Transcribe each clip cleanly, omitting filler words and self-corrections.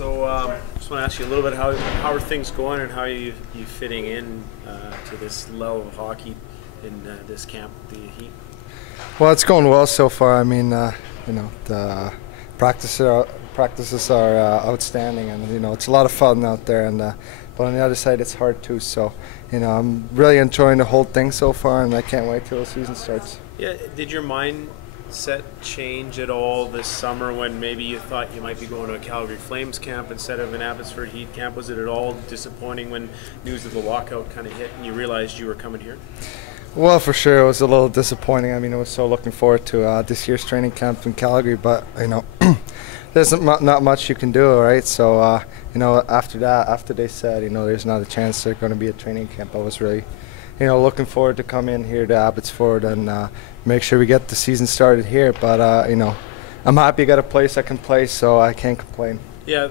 So just want to ask you a little bit how are things going and how are you fitting in to this level of hockey in this camp, the Heat? Well, it's going well so far. I mean, the practices are outstanding, and it's a lot of fun out there. And but on the other side, it's hard too. So I'm really enjoying the whole thing so far, and I can't wait till the season starts. Yeah, did your mindset change at all this summer when maybe you thought you might be going to a Calgary Flames camp instead of an Abbotsford Heat camp? Was it at all disappointing when news of the lockout kind of hit and you realized you were coming here? Well, for sure, it was a little disappointing. I mean, I was so looking forward to this year's training camp in Calgary, but there's not much you can do, right? So after they said there's not a chance there's going to be a training camp, I was really looking forward to come in here to Abbotsford and make sure we get the season started here. But I'm happy I got a place I can play, so I can't complain. Yeah,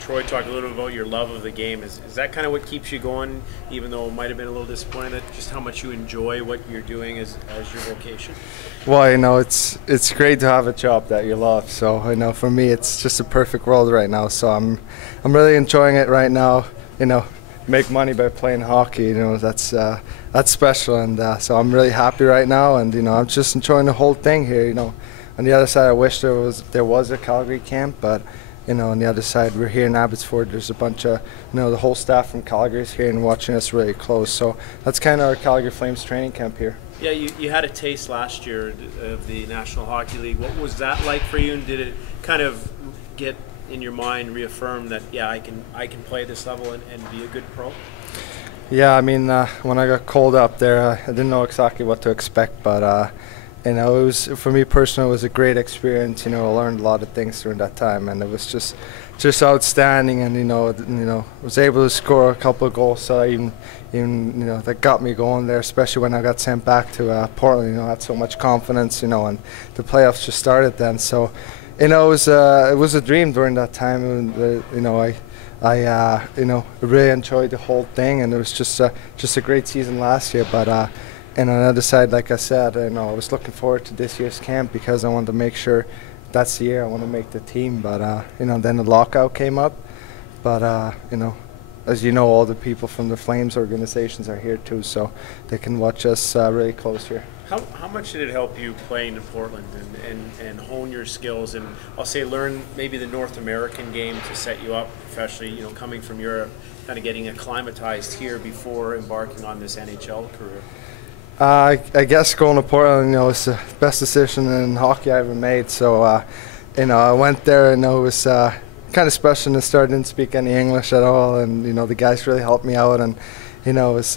Troy talked a little bit about your love of the game. Is that kind of what keeps you going, even though it might have been a little disappointing, just how much you enjoy what you're doing as your vocation? Well, it's great to have a job that you love. So for me, it's just a perfect world right now. So I'm really enjoying it right now. Make money by playing hockey. That's special, and so I'm really happy right now. And I'm just enjoying the whole thing here. On the other side, I wish there was a Calgary camp, but on the other side, we're here in Abbotsford. There's a bunch of, the whole staff from Calgary is here and watching us really close. So that's kind of our Calgary Flames training camp here. Yeah, you had a taste last year of the National Hockey League. What was that like for you, and did it kind of get in your mind reaffirm that, yeah, I can play this level and be a good pro? Yeah, I mean, when I got called up there, I didn't know exactly what to expect, but it was, for me personally, it was a great experience. I learned a lot of things during that time, and it was just outstanding. And was able to score a couple of goals, so even that got me going there. Especially when I got sent back to Portland. I had so much confidence. And the playoffs just started then. So, it was a dream during that time. And I really enjoyed the whole thing, and it was just a great season last year. But and on the other side, like I said, I was looking forward to this year's camp because I wanted to make sure that's the year I want to make the team. But then the lockout came up. But as all the people from the Flames organizations are here too, so they can watch us really close here. How much did it help you playing in Portland and hone your skills and I'll say learn maybe the North American game to set you up professionally, coming from Europe, kind of getting acclimatized here before embarking on this NHL career? I guess going to Portland, was the best decision in hockey I ever made. So, I went there, and it was kind of special to start. Didn't speak any English at all, and the guys really helped me out. And it was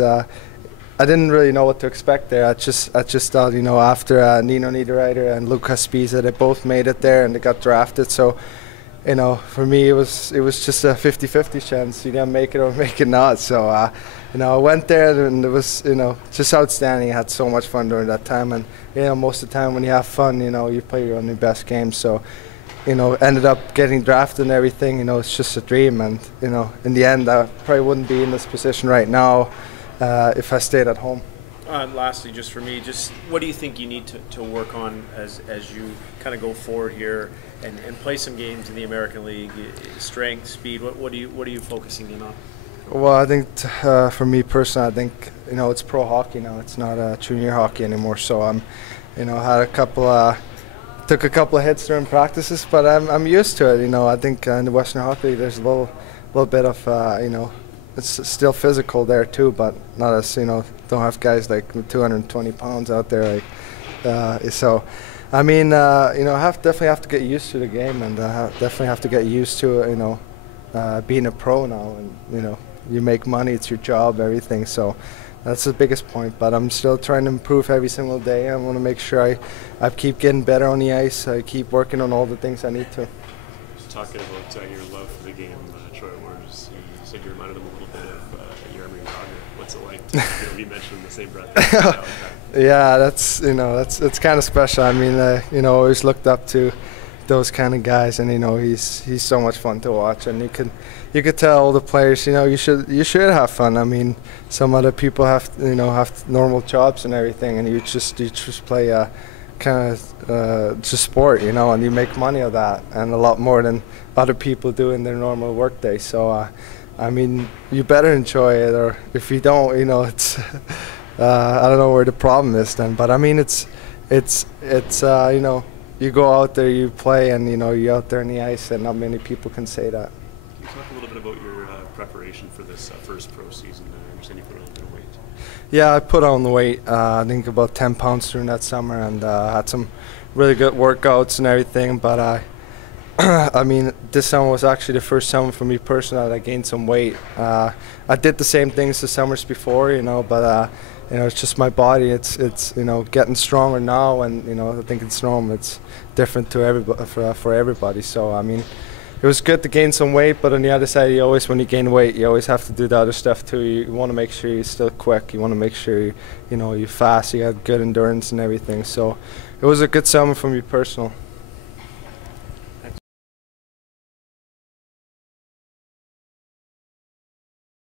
I didn't really know what to expect there. I just thought, after Nino Niederreiter and Lucas Spiza, they both made it there and they got drafted. So, for me, it was just a 50-50 chance. You didn't make it or make it not. So, I went there and it was, just outstanding. I had so much fun during that time. And, most of the time when you have fun, you play your best game. So, ended up getting drafted and everything. It's just a dream. And, in the end, I probably wouldn't be in this position right now if I stayed at home. Lastly, just for me, what do you think you need to work on as you kind of go forward here and play some games in the American League? Strength, speed. What are you focusing in on? Well, I think for me personally, I think it's pro hockey now. It's not junior hockey anymore. So I'm, had took a couple of hits during practices, but I'm used to it. I think in the Western Hockey League there's a little bit of it's still physical there too, but not as don't have guys like 220 pounds out there. So, I mean, I definitely have to get used to the game, and definitely have to get used to being a pro now, and you make money, it's your job, everything. So that's the biggest point. But I'm still trying to improve every single day. I want to make sure I keep getting better on the ice. I keep working on all the things I need to. Just talking about your love for the game, Troy, you said you reminded them a little bit of Jeremy Rogner. What's it like to be mentioned in the same breath? Yeah, that's kind of special. I mean, always looked up to those kind of guys, and he's so much fun to watch, and you could tell all the players, you should have fun. I mean, some other people have have normal jobs and everything, and you just play kind of just sport, you know, and you make money of that, and a lot more than other people do in their normal workday. So, I mean, you better enjoy it, or if you don't, you know, it's I don't know where the problem is then. But I mean, it's you know, you go out there, you play, and you know, you're out there on the ice, and not many people can say that. Can you talk a little bit about your preparation for this first pro season? I understand you put on a bit of weight. Yeah, I put on the weight. I think about 10 pounds during that summer, and had some really good workouts and everything. But I mean, this summer was actually the first summer for me personally that I gained some weight. I did the same things the summers before, you know, but you know, it's just my body. It's you know, getting stronger now, and you know, I think it's normal. It's different to everybody for everybody. So I mean, it was good to gain some weight, but on the other side, you always, when you gain weight, you always have to do the other stuff too. You want to make sure you're still quick. You want to make sure you know, you're fast. You got good endurance and everything. So it was a good summer for me personal.